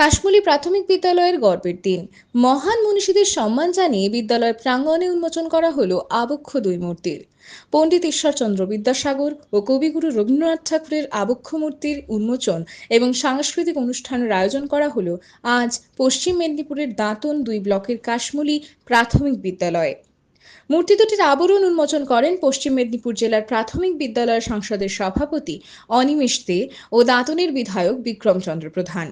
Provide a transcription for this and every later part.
কাশমুলি প্রাথমিক বিদ্যালয়ের গর্বের দিন। মহান মনীষীদের সম্মান জানিয়ে বিদ্যালয় প্রাঙ্গণে উন্মোচন করা হলো আবক্ষ দুই মূর্তির। পণ্ডিত ঈশ্বরচন্দ্র বিদ্যাসাগর ও কবিগুরু রবীন্দ্রনাথ ঠাকুরের আবক্ষ মূর্তির উন্মোচন এবং সাংস্কৃতিক অনুষ্ঠানের আয়োজন করা হলো আজ পশ্চিম মেদিনীপুরের দাঁতন দুই ব্লকের কাশমুলি প্রাথমিক বিদ্যালয়ে। মূর্তি দুটির আবরণ উন্মোচন করেন পশ্চিম মেদিনীপুর জেলার প্রাথমিক বিদ্যালয় সংসদের সভাপতি অনিমেষ দে ও দাঁতনের বিধায়ক বিক্রমচন্দ্র প্রধান।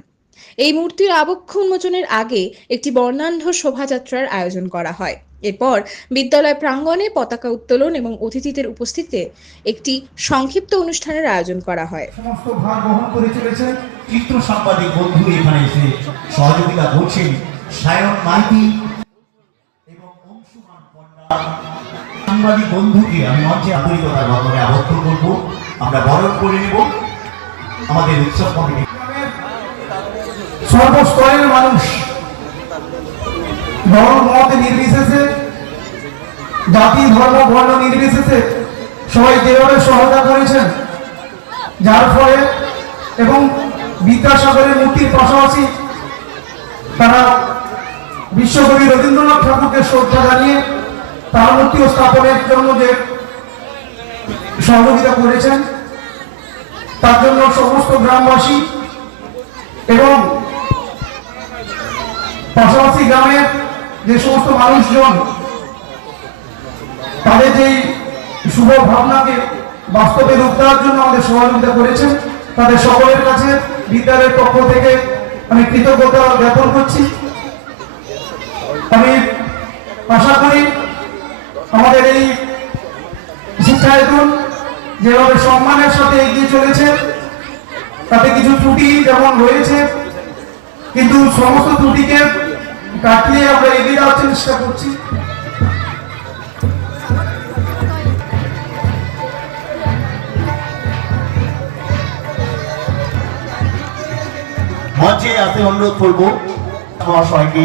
এই মূর্তির আবক্ষ উন্মোচনের আগে একটি বর্ণাঢ্য শোভাযাত্রার আয়োজন করা হয়। এরপর বিদ্যালয় প্রাঙ্গণে পতাকা উত্তোলন এবং অতিথিদের উপস্থিতিতে একটি সংক্ষিপ্ত অনুষ্ঠানের আয়োজন করা হয়। সমস্ত ভার গ্রহণ করে চিত্র সাংবাদিক বন্ধু এখানে এসে সহযোগিতা করছেন সায়ন মাইতি এবং অংশুমান পণ্ডা। সাংবাদিক বন্ধুকে আমি মঞ্চে আন্তরিকতার মাধ্যমে আবদ্ধ করব। আমরা বরণ করে নেব। আমাদের উৎসব কমিটি। সর্বস্তরের মানুষ ধর্ম মত নির্বিশেষে, জাতি, ধর্ম, বর্ণ নির্বিশেষে সবাই যেভাবে সহায়তা করেছেন। যার ফলে এবং বিদ্যাসাগরের মূর্তির পাশাপাশি তারা বিশ্বকবি রবীন্দ্রনাথ ঠাকুরকে শ্রদ্ধা জানিয়ে তার মূর্তি স্থাপনের জন্য যে সহযোগিতা করেছেন, তার জন্য সমস্ত গ্রামবাসী এবং পাশাপাশি গ্রামের যে সমস্ত মানুষজন, তাদের যেই শুভ ভাবনাকে বাস্তবে রূপ দেওয়ার জন্য আমাদের সহযোগিতা করেছেন, তাদের সকলের কাছে বিদ্যালয়ের পক্ষ থেকে আমি কৃতজ্ঞতা জ্ঞাপন করছি। আমি আশা করি আমাদের এই শিক্ষায়তন যেভাবে সম্মানের সাথে এগিয়ে চলেছে, তাতে কিছু ত্রুটি যেমন রয়েছে, কিন্তু সমস্ত ত্রুটিকে কাটিয়ে আমরা এগিয়ে যাওয়ার চেষ্টা করছি। মঞ্চে অনুরোধ করব মহাশয়কে।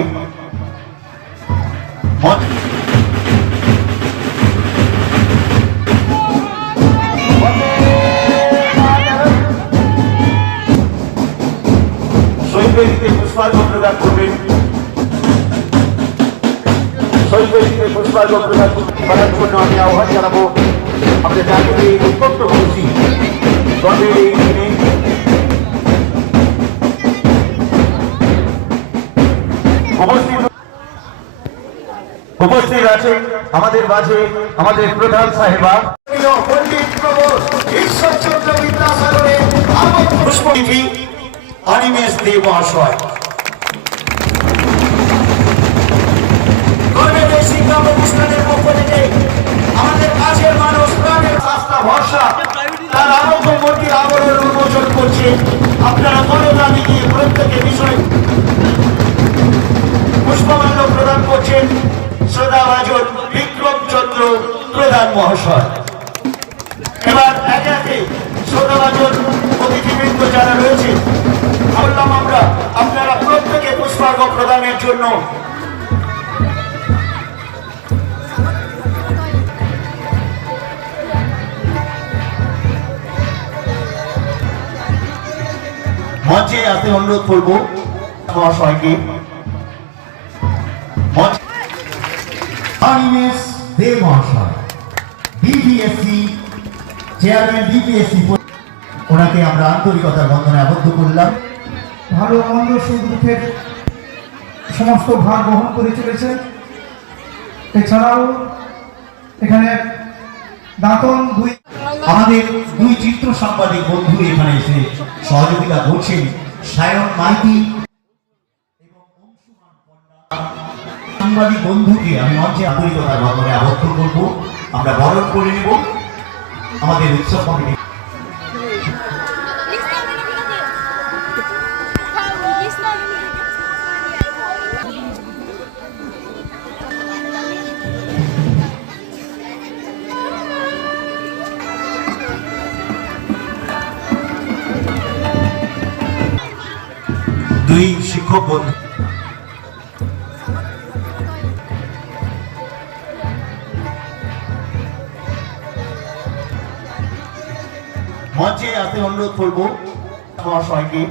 পুষ্পার্ঘ প্রদান করবেন। শহীদ বেদিতে পুষ্পার্ঘ করার জন্য আমি আহ্বান জানাব। আমাদের এই অত্যন্ত খুশি এই দিনে। উপস্থিত আছেন আমাদের মাঝে আমাদের প্রধান সাহেবা। পণ্ডিত প্রবোধ অনিমেষ দেব মহাশয়। প্রধান মহাশয়। এবার একে একে শ্রদ্ধাভাজন অতিথিবৃন্দ যারা রয়েছে, বললাম আমরা, আপনারা প্রত্যেকে পুষ্পার্ঘ প্রদানের জন্য। মঞ্চে আসতে অনুরোধ করব, মহাশয়কে। মঞ্চে দেব মহাশয়। ডিপিএসসি চেয়ারম্যান ডিপিএসসি ওনাকে আমরা আন্তরিকতার বন্ধনে আবদ্ধ করলাম। ভালো মন্দ সমস্ত ভার গ্রহণ করে চলেছে। এছাড়াও এখানে দাঁতন দুই আমাদের দুই চিত্র সাংবাদিক বন্ধু এখানে এসে সহযোগিতা করছেন সায়ন মাইতি। সাংবাদিক বন্ধুকে আমি মঞ্চে আন্তরিকতার বন্ধনে আবদ্ধ করব। আমরা বরণ করে নেব। আমাদের উৎসব কমিটি। দুই শিক্ষক বন্ধু। মঞ্চে আসতে অনুরোধ করব মহাশয়কে